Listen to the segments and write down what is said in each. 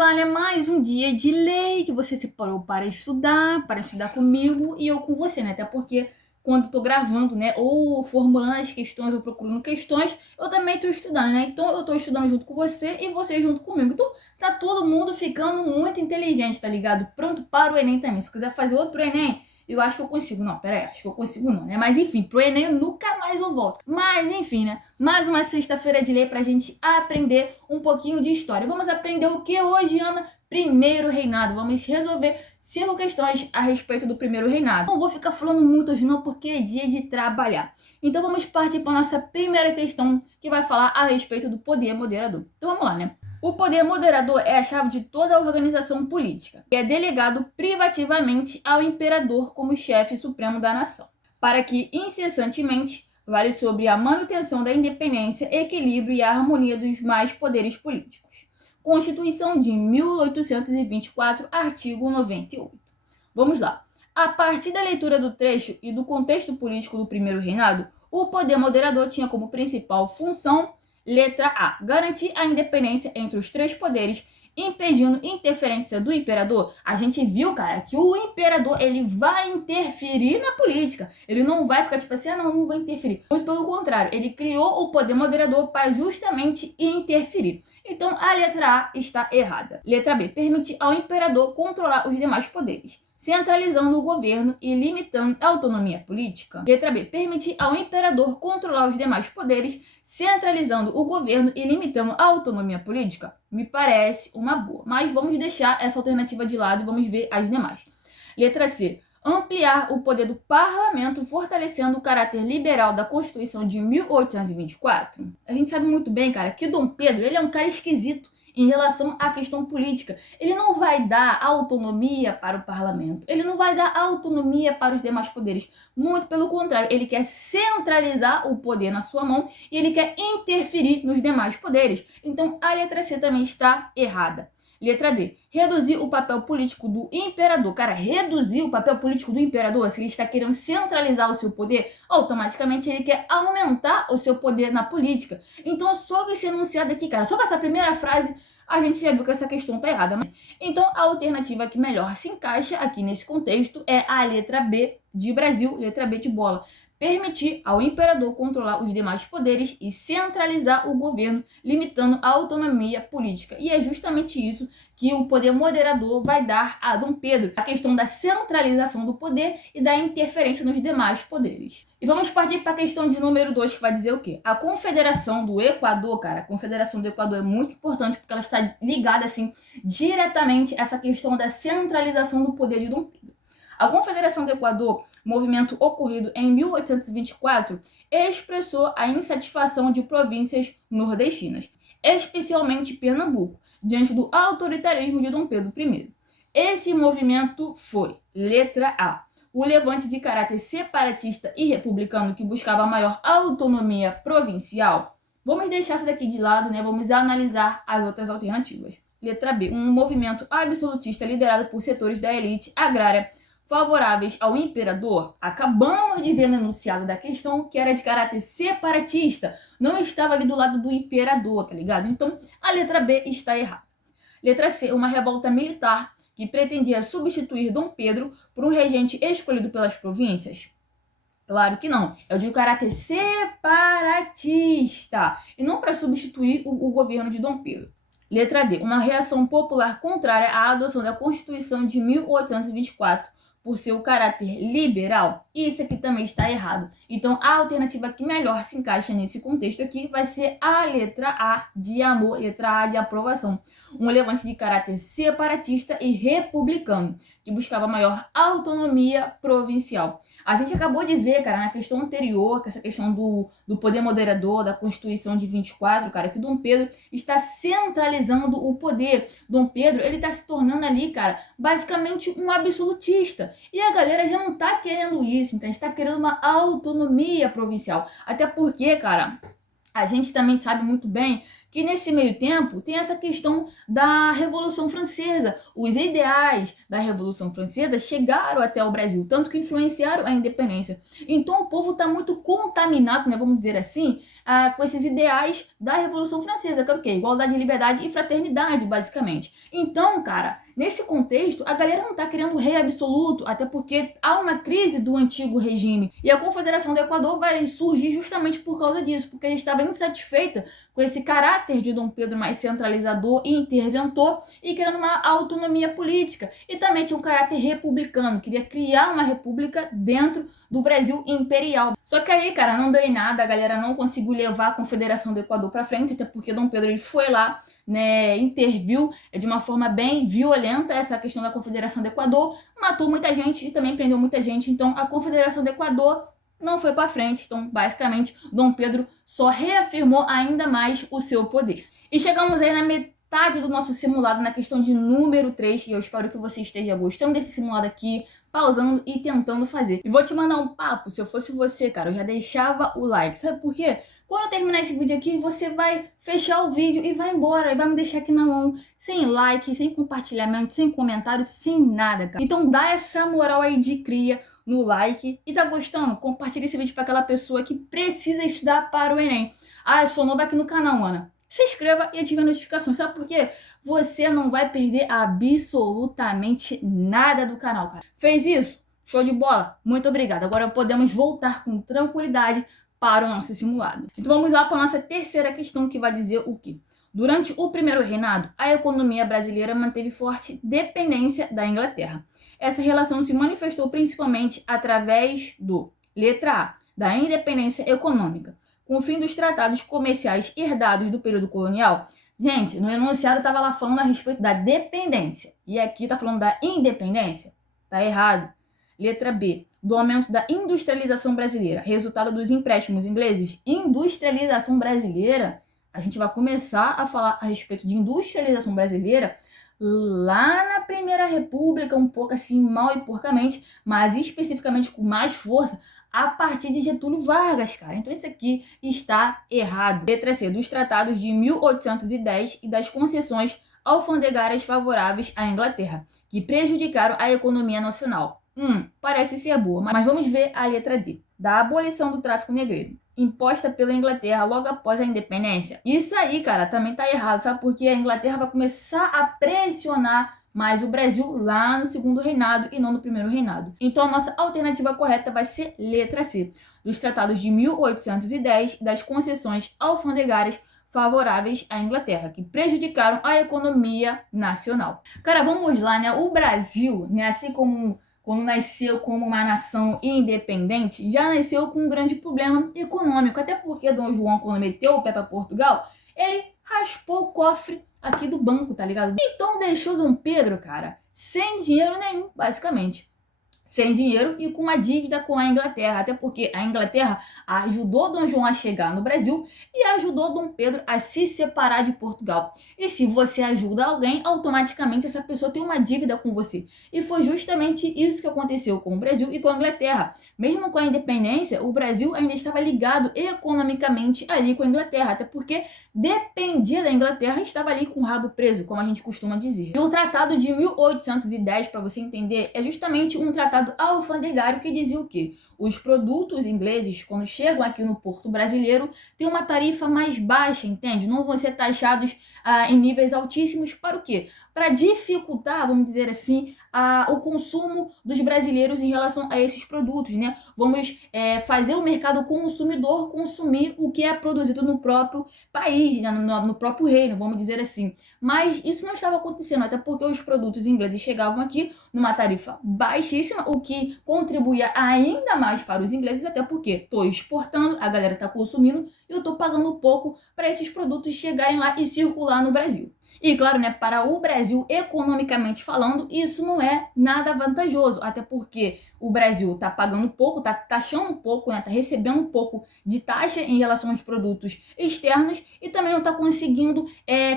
lá, né? Mais um dia de lei que você separou para estudar comigo e eu com você, né? Até porque quando eu tô gravando, né, ou formulando as questões ou procurando questões, eu também tô estudando, né? Então eu tô estudando junto com você e você junto comigo. Então tá todo mundo ficando muito inteligente, tá ligado? Pronto para o Enem também. Se eu quiser fazer outro Enem, eu acho que eu consigo. Não, pera aí, acho que eu consigo não, né? Mas enfim, pro Enem eu nunca mais eu volto. Mas enfim, né? Mais uma sexta-feira de lei pra gente aprender um pouquinho de história. Vamos aprender o que hoje, Ana? Primeiro reinado. Vamos resolver 5 questões a respeito do primeiro reinado. Não vou ficar falando muito hoje não, porque é dia de trabalhar. Então vamos partir para a nossa primeira questão, que vai falar a respeito do poder moderador. Então vamos lá, né? O poder moderador é a chave de toda a organização política e é delegado privativamente ao imperador como chefe supremo da nação, para que incessantemente vale sobre a manutenção da independência, equilíbrio e a harmonia dos mais poderes políticos. Constituição de 1824, artigo 98. Vamos lá. A partir da leitura do trecho e do contexto político do primeiro reinado, o poder moderador tinha como principal função, letra A, garantir a independência entre os três poderes, impedindo interferência do imperador. A gente viu, cara, que o imperador, ele vai interferir na política. Ele não vai ficar tipo assim, não vai interferir. Muito pelo contrário, ele criou o poder moderador para justamente interferir. Então, a letra A está errada. Letra B, permitir ao imperador controlar os demais poderes, centralizando o governo e limitando a autonomia política. Letra B, permitir ao imperador controlar os demais poderes, centralizando o governo e limitando a autonomia política. Me parece uma boa, mas vamos deixar essa alternativa de lado e vamos ver as demais. Letra C, ampliar o poder do parlamento, fortalecendo o caráter liberal da Constituição de 1824. A gente sabe muito bem, cara, que Dom Pedro, ele é um cara esquisito em relação à questão política. Ele não vai dar autonomia para o parlamento, ele não vai dar autonomia para os demais poderes. Muito pelo contrário, ele quer centralizar o poder na sua mão e ele quer interferir nos demais poderes. Então, a letra C também está errada. Letra D, reduzir o papel político do imperador. Cara, reduzir o papel político do imperador, se ele está querendo centralizar o seu poder, automaticamente ele quer aumentar o seu poder na política. Então, só esse enunciado aqui, cara, só com essa primeira frase, a gente já viu que essa questão está errada. Então, a alternativa que melhor se encaixa aqui nesse contexto é a letra B de Brasil, letra B de bola. Permitir ao imperador controlar os demais poderes e centralizar o governo, limitando a autonomia política. E é justamente isso que o poder moderador vai dar a Dom Pedro, a questão da centralização do poder e da interferência nos demais poderes. E vamos partir para a questão de número 2, que vai dizer o quê? A Confederação do Equador, cara, a Confederação do Equador é muito importante porque ela está ligada, assim, diretamente a essa questão da centralização do poder de Dom Pedro. A Confederação do Equador, movimento ocorrido em 1824, expressou a insatisfação de províncias nordestinas, especialmente Pernambuco, diante do autoritarismo de Dom Pedro I. Esse movimento foi, letra A, o levante de caráter separatista e republicano que buscava maior autonomia provincial. Vamos deixar isso daqui de lado, né? Vamos analisar as outras alternativas. Letra B, um movimento absolutista liderado por setores da elite agrária favoráveis ao imperador. Acabamos de ver no enunciado da questão que era de caráter separatista, não estava ali do lado do imperador, tá ligado? Então, a letra B está errada. Letra C, uma revolta militar que pretendia substituir Dom Pedro por um regente escolhido pelas províncias. Claro que não, é o de caráter separatista, e não para substituir o governo de Dom Pedro. Letra D, uma reação popular contrária à adoção da Constituição de 1824, por seu caráter liberal. Isso aqui também está errado. Então, a alternativa que melhor se encaixa nesse contexto aqui vai ser a letra A de amor, letra A de aprovação. Um levante de caráter separatista e republicano, que buscava maior autonomia provincial. A gente acabou de ver, cara, na questão anterior, que essa questão do poder moderador, da Constituição de 24, cara, que Dom Pedro está centralizando o poder. Dom Pedro, ele está se tornando ali, cara, basicamente um absolutista. E a galera já não tá querendo isso, então está querendo uma autonomia provincial. Até porque, cara, a gente também sabe muito bem que nesse meio tempo tem essa questão da Revolução Francesa. Os ideais da Revolução Francesa chegaram até o Brasil, tanto que influenciaram a independência. Então o povo está muito contaminado, né, vamos dizer assim, com esses ideais da Revolução Francesa, que era o quê? Igualdade, liberdade e fraternidade, basicamente. Então, cara, nesse contexto, a galera não tá querendo rei absoluto, até porque há uma crise do antigo regime. E a Confederação do Equador vai surgir justamente por causa disso, porque a gente estava insatisfeita com esse caráter de Dom Pedro mais centralizador e interventor e querendo uma autonomia política. E também tinha um caráter republicano, queria criar uma república dentro do Brasil imperial. Só que aí, cara, não deu em nada, a galera não conseguiu levar a Confederação do Equador para frente, até porque Dom Pedro ele foi lá, né, interviu de uma forma bem violenta essa questão da Confederação do Equador, matou muita gente e também prendeu muita gente. Então a Confederação do Equador não foi para frente. Então, basicamente, Dom Pedro só reafirmou ainda mais o seu poder. E chegamos aí na metade do nosso simulado, na questão de número 3, e eu espero que você esteja gostando desse simulado aqui, pausando e tentando fazer. E vou te mandar um papo, se eu fosse você, cara, eu já deixava o like. Sabe por quê? Quando eu terminar esse vídeo aqui, você vai fechar o vídeo e vai embora, e vai me deixar aqui na mão, sem like, sem compartilhamento, sem comentário, sem nada, cara. Então dá essa moral aí de cria no like. E tá gostando? Compartilha esse vídeo para aquela pessoa que precisa estudar para o Enem. Ah, eu sou nova aqui no canal, Ana. Se inscreva e ative as notificações, sabe por quê? Você não vai perder absolutamente nada do canal, cara. Fez isso? Show de bola? Muito obrigada. Agora podemos voltar com tranquilidade para o nosso simulado. Então vamos lá para a nossa terceira questão, que vai dizer o quê? Durante o primeiro reinado, a economia brasileira manteve forte dependência da Inglaterra. Essa relação se manifestou principalmente através do, letra A, da independência econômica. Com o fim dos tratados comerciais herdados do período colonial, gente, no enunciado estava lá falando a respeito da dependência. E aqui está falando da independência. Tá errado. Letra B, do aumento da industrialização brasileira, resultado dos empréstimos ingleses. Industrialização brasileira, a gente vai começar a falar a respeito de industrialização brasileira lá na Primeira República, um pouco assim mal e porcamente, mas especificamente com mais força a partir de Getúlio Vargas, cara. Então isso aqui está errado. Letra C, dos tratados de 1810 e das concessões alfandegárias favoráveis à Inglaterra, que prejudicaram a economia nacional. Parece ser boa, mas vamos ver a letra D, da abolição do tráfico negreiro, imposta pela Inglaterra logo após a independência. Isso aí, cara, também tá errado, sabe? Porque a Inglaterra vai começar a pressionar mais o Brasil lá no segundo reinado e não no primeiro reinado. Então a nossa alternativa correta vai ser letra C, dos tratados de 1810 e das concessões alfandegárias favoráveis à Inglaterra, que prejudicaram a economia nacional. Cara, vamos lá, né? O Brasil, né, assim como quando nasceu como uma nação independente, já nasceu com um grande problema econômico. Até porque Dom João, quando meteu o pé para Portugal, ele raspou o cofre aqui do banco, tá ligado? Então deixou Dom Pedro, cara, sem dinheiro nenhum, basicamente. Sem dinheiro e com uma dívida com a Inglaterra, até porque a Inglaterra ajudou Dom João a chegar no Brasil e ajudou Dom Pedro a se separar de Portugal. E se você ajuda alguém, automaticamente essa pessoa tem uma dívida com você. E foi justamente isso que aconteceu com o Brasil e com a Inglaterra. Mesmo com a independência, o Brasil ainda estava ligado economicamente ali com a Inglaterra, até porque dependia da Inglaterra e estava ali com o rabo preso, como a gente costuma dizer. E o Tratado de 1810, para você entender, é justamente um tratado alfandegário que dizia o quê? Os produtos ingleses, quando chegam aqui no porto brasileiro, têm uma tarifa mais baixa, entende? Não vão ser taxados em níveis altíssimos para o quê? Para dificultar, vamos dizer assim, o consumo dos brasileiros em relação a esses produtos, né? Vamos fazer o mercado consumidor consumir o que é produzido no próprio país, né? no próprio reino, vamos dizer assim. Mas isso não estava acontecendo, até porque os produtos ingleses chegavam aqui numa tarifa baixíssima, o que contribuía ainda mais para os ingleses, até porque estou exportando, a galera está consumindo e eu estou pagando pouco para esses produtos chegarem lá e circular no Brasil. E claro, né, para o Brasil, economicamente falando, isso não é nada vantajoso, até porque o Brasil está pagando pouco, está taxando pouco, né, está recebendo pouco de taxa em relação aos produtos externos e também não está conseguindo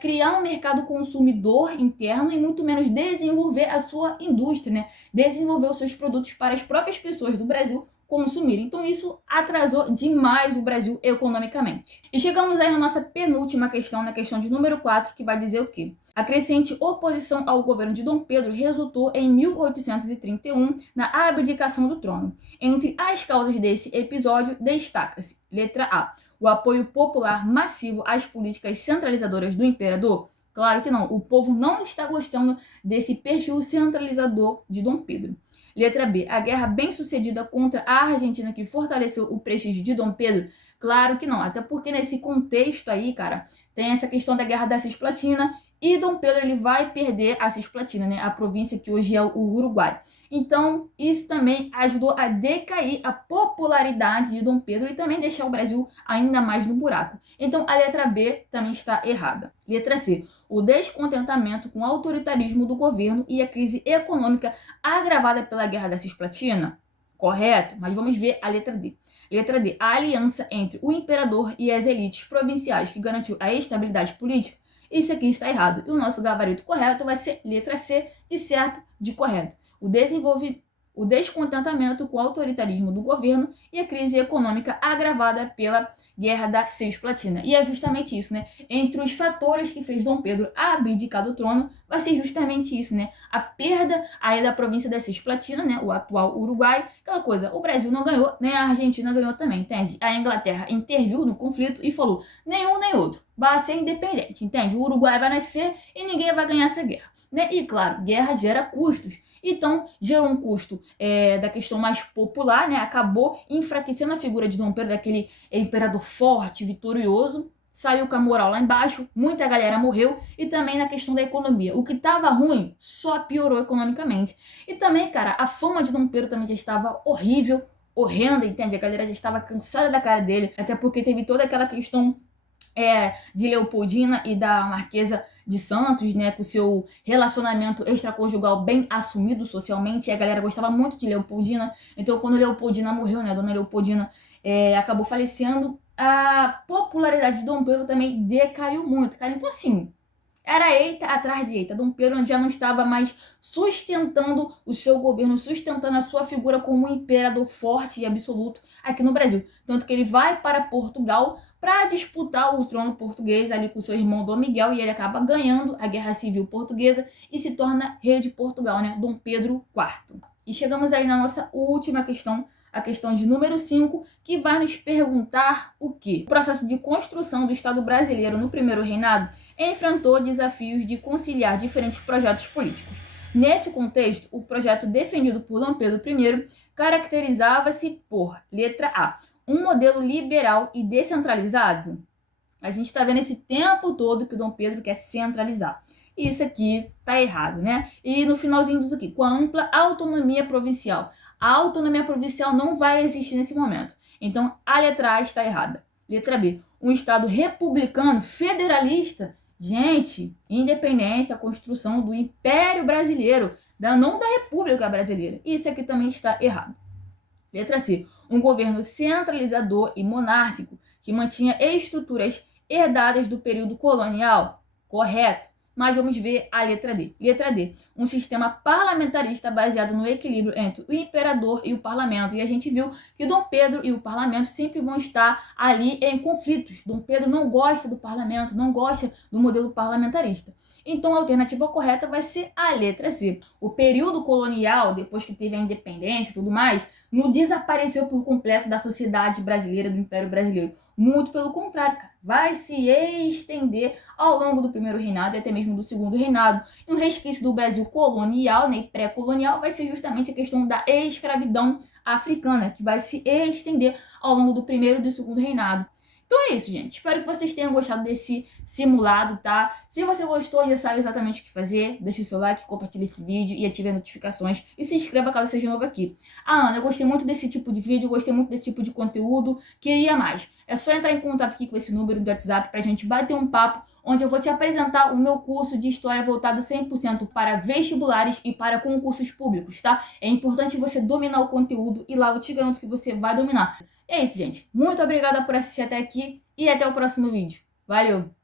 criar um mercado consumidor interno e muito menos desenvolver a sua indústria, né, desenvolver os seus produtos para as próprias pessoas do Brasil consumir. Então isso atrasou demais o Brasil economicamente. E chegamos aí na nossa penúltima questão, na questão de número 4, que vai dizer o quê? A crescente oposição ao governo de Dom Pedro resultou em 1831 na abdicação do trono. Entre as causas desse episódio destaca-se, letra A, o apoio popular massivo às políticas centralizadoras do imperador? Claro que não. O povo não está gostando desse perfil centralizador de Dom Pedro. Letra B. A guerra bem-sucedida contra a Argentina que fortaleceu o prestígio de Dom Pedro? Claro que não. Até porque nesse contexto aí, cara, tem essa questão da Guerra da Cisplatina e Dom Pedro ele vai perder a Cisplatina, né? A província que hoje é o Uruguai. Então, isso também ajudou a decair a popularidade de Dom Pedro e também deixar o Brasil ainda mais no buraco. Então, a letra B também está errada. Letra C. O descontentamento com o autoritarismo do governo e a crise econômica agravada pela Guerra da Cisplatina? Correto, mas vamos ver a letra D. Letra D. A aliança entre o imperador e as elites provinciais que garantiu a estabilidade política? Isso aqui está errado. E o nosso gabarito correto vai ser letra C, de certo, de correto. O descontentamento com o autoritarismo do governo e a crise econômica agravada pela Guerra da Cisplatina. E é justamente isso, né? Entre os fatores que fez Dom Pedro abdicar do trono, vai ser justamente isso, né? A perda aí da província da Cisplatina, né? O atual Uruguai, aquela coisa, o Brasil não ganhou, nem a Argentina ganhou também, entende? A Inglaterra interviu no conflito e falou, nenhum nem outro, vai ser independente, entende? O Uruguai vai nascer e ninguém vai ganhar essa guerra, né? E claro, guerra gera custos. Então, gerou um custo da questão mais popular, né? Acabou enfraquecendo a figura de Dom Pedro, daquele imperador forte, vitorioso. Saiu com a moral lá embaixo, muita galera morreu. E também na questão da economia. O que estava ruim só piorou economicamente. E também, cara, a fama de Dom Pedro também já estava horrível, horrenda, entende? A galera já estava cansada da cara dele. Até porque teve toda aquela questão de Leopoldina e da Marquesa de Santos, né, com seu relacionamento extraconjugal bem assumido socialmente, e a galera gostava muito de Leopoldina. Então, quando Leopoldina morreu, né, a dona Leopoldina acabou falecendo, a popularidade de Dom Pedro também decaiu muito, cara. Então, assim, era eita atrás de eita. Dom Pedro já não estava mais sustentando o seu governo, sustentando a sua figura como um imperador forte e absoluto aqui no Brasil. Tanto que ele vai para Portugal para disputar o trono português ali com seu irmão Dom Miguel, e ele acaba ganhando a Guerra Civil Portuguesa e se torna rei de Portugal, né? Dom Pedro IV. E chegamos aí na nossa última questão, a questão de número 5, que vai nos perguntar o quê? O processo de construção do Estado brasileiro no primeiro reinado enfrentou desafios de conciliar diferentes projetos políticos. Nesse contexto, o projeto defendido por Dom Pedro I caracterizava-se por, letra A, um modelo liberal e descentralizado. A gente está vendo esse tempo todo que o Dom Pedro quer centralizar. Isso aqui tá errado, né? E no finalzinho diz o quê? Com a ampla autonomia provincial. A autonomia provincial não vai existir nesse momento. Então, a letra A está errada. Letra B, um Estado republicano, federalista. Gente, independência, construção do Império Brasileiro, não da República Brasileira. Isso aqui também está errado. Letra C, um governo centralizador e monárquico que mantinha estruturas herdadas do período colonial. Correto. Mas vamos ver a letra D. Letra D, um sistema parlamentarista baseado no equilíbrio entre o imperador e o parlamento. E a gente viu que Dom Pedro e o parlamento sempre vão estar ali em conflitos. Dom Pedro não gosta do parlamento, não gosta do modelo parlamentarista. Então a alternativa correta vai ser a letra C. O período colonial, depois que teve a independência e tudo mais, não desapareceu por completo da sociedade brasileira, do Império Brasileiro. Muito pelo contrário, cara. Vai se estender ao longo do primeiro reinado e até mesmo do segundo reinado. E um resquício do Brasil colonial, né, e pré-colonial vai ser justamente a questão da escravidão africana, que vai se estender ao longo do primeiro e do segundo reinado. Então é isso, gente. Espero que vocês tenham gostado desse simulado, tá? Se você gostou, já sabe exatamente o que fazer. Deixa o seu like, compartilha esse vídeo e ative as notificações. E se inscreva caso seja novo aqui. Ah, Ana, eu gostei muito desse tipo de vídeo, gostei muito desse tipo de conteúdo. Queria mais. É só entrar em contato aqui com esse número do WhatsApp pra gente bater um papo, onde eu vou te apresentar o meu curso de História voltado 100% para vestibulares e para concursos públicos, tá? É importante você dominar o conteúdo e lá eu te garanto que você vai dominar. É isso, gente. Muito obrigada por assistir até aqui e até o próximo vídeo. Valeu!